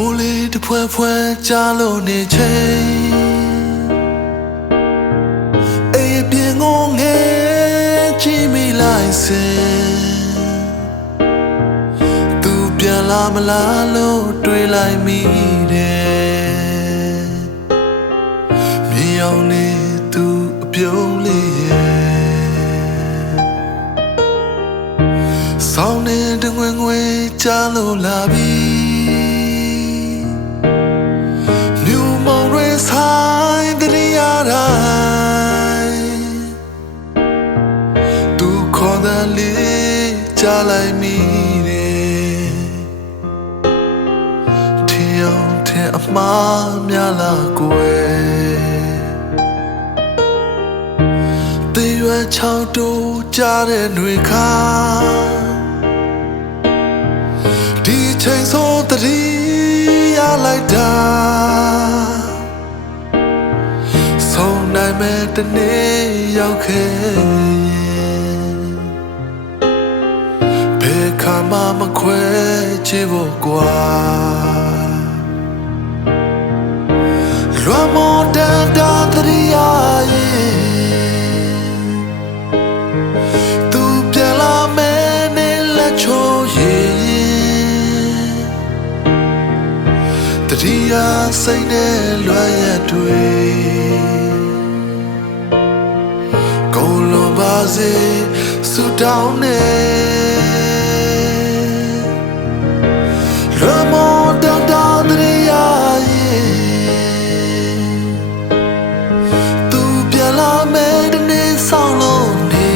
မိုးလေးတစ်ဖွဲဖွဲကြားလို့နေချိန်အေးပြင်းကိုငယ်ကြည့်မိလိုက်စင်သူပြန်လာမလားလို့တွေးလိုက်မိတယ်မြေအောင်လေးသူအပြုံးလေးရဲ့ဆောင်းနေတငွေငွေကြားလို့လာပြီဆိုင်တရီယာတိုင်းသူခေါ်တဲ့လေးကြားလိုက်မိတယ်ထင်အောင်ထင်အမှားများလားကွယ်တေးရွယ်ချောင်းတိုးကြားတဲ့ຫນွေခါဒီချိန်ဆိုတရီယာလိုက်တာနိုင်မဲ့တနေ့ရောက်ခဲ့ဘယ်ခါမှမခွဲချေဖို့ကွာလွမ်းမောတန်တာတရီယာရဲ့သူပြန်လာမဲ့နေလက်ချိုးရဲ့တရီယာစိတ်နဲ့လွှမ်းရတွေ့ပါစေဆူတောင်းနေလွန်မောတန်တာတရီယာရဲ့သူပြန်လာမဲ့တနေ့ဆောင်လို့နေ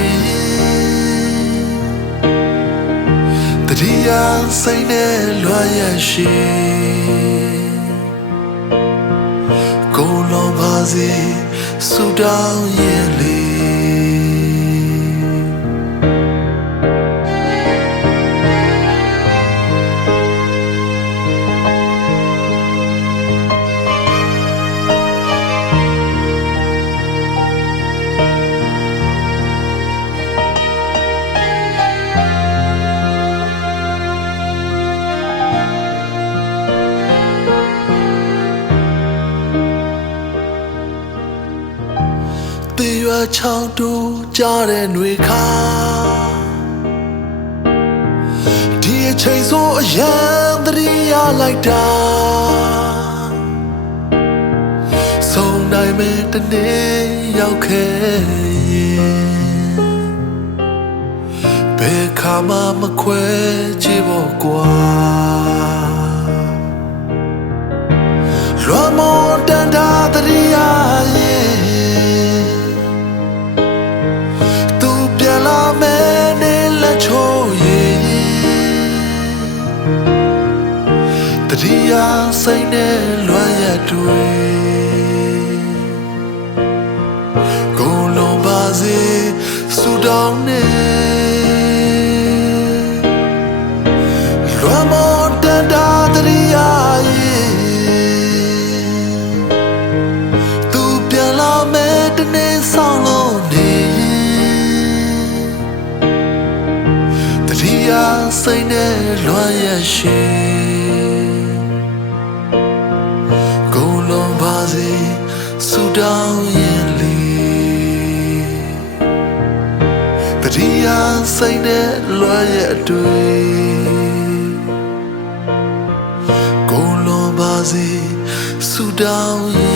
တရီယာစိတ်နဲ့လွှမ်းရရှိကိုလွန်ပါစေဆူတောင်းရဲ့လေတေးရွယ်ချောင်းတိုးကြားတဲ့ຫນွေခါဒီအချိန်ဆိုအရန်တရီယာလိုက်တာဆုံးနိုင်မဲ့တနေ့ရောက်ခဲ့ဘယ်ခါမှမခွဲချေဖို့ကွာလွမ်းမောတန်တာတရီယာရဲ့တရီယာစိတ်နဲ့လွှမ်းရတွေ့ကိုလုံးပါစေဆူတောင်းနေလွမ်းမောတန်တာတရီယာရဲ့သူပြန်လာမဲ့တနေ့ဆောင်လို့နေတရီယာစိတ်နဲ့လွှမ်းရရှိဆူတောင်းရင်လေတရီယာစိတ်နဲ့လွှမ်းရတွေ့ကိုလွန်ပါစေဆူတောင်း